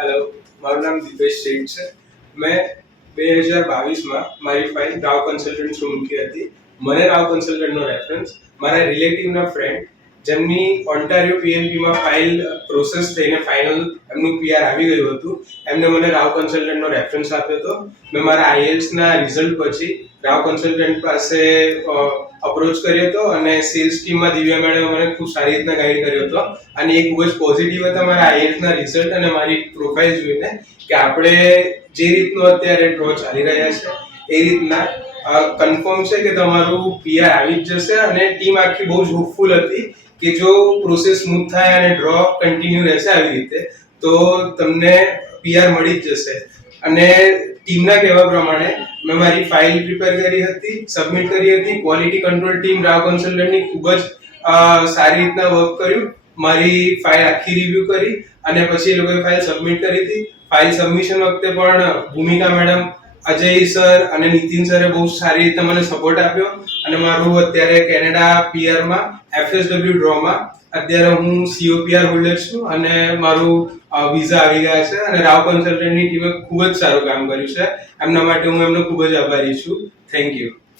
Hello, મારું નામ દીપેશ શેઠ છે. મેં 2022માં મારી ફાઇલ રાવ કન્સલ્ટન્ટ થ્રુ મૂકી હતી. મને રાવ કન્સલ્ટન્ટનો રેફરન્સ મારા રિલેટિવના ફ્રેન્ડ જેમની ઓન્ટારિયો પીએનપીમાં ફાઇલ પ્રોસેસ થઈને ફાઇનલ એમનું પીઆર આવી ગયું હતું, એમને મને રાવ કન્સલ્ટન્ટનો રેફરન્સ આપ્યો હતો. મેં મારા આઈએલ્સના રિઝલ્ટ પછી રાવ કન્સલ્ટન્ટ પાસે અપ્રોચ કર્યો હતો અને સેલ્સ ટીમમાં દિવ્યા મેડમે મને ખૂબ સારી રીતના ગાઈડ કર્યો હતો. અને એ ખૂબ જ પોઝિટિવ હતા મારા આઈએલ્સના રિઝલ્ટ અને મારી પ્રોફાઇલ જોઈને કે આપણે જે રીતનું અત્યારે ડ્રો ચાલી રહ્યા છે એ રીતના કન્ફર્મ છે કે તમારું પીઆર આવી જ જશે. અને ટીમ આખી બહુ જ હોપફુલ હતી કે જો પ્રોસેસ સ્મૂથ થાય અને ડ્રો કન્ટિન્યુ રહેશે આવી રીતે તો તમને પીઆર મળી જ જશે. અને ટીમના કહેવા પ્રમાણે મેં મારી ફાઇલ પ્રિપેર કરી હતી, સબમિટ કરી હતી. ક્વોલિટી કંટ્રોલ ટીમ રાવ કન્સલ્ટન્ટની ખૂબ જ સારી રીતના વર્ક કર્યું. મારી ફાઇલ આખી રિવ્યુ કરી અને પછી એ લોકોએ ફાઇલ સબમિટ કરી હતી. ફાઇલ સબમિશન વખતે પણ ભૂમિકા મેડમ, અજય સર અને નીતિન સરે બહુ સારી રીતે મને સપોર્ટ આપ્યો અને મારું અત્યારે કેનેડા પીઆરમાં એફએસડબલ્યુ ડ્રોમાં અત્યારે હું સીઓપીઆર હોલ્ડર છું અને મારું વિઝા આવી ગયા છે. અને રાવ કન્સલ્ટન્ટની ટીમે ખૂબ જ સારું કામ કર્યું છે. એમના માટે હું એમનો ખૂબ જ આભારી છું. Thank you.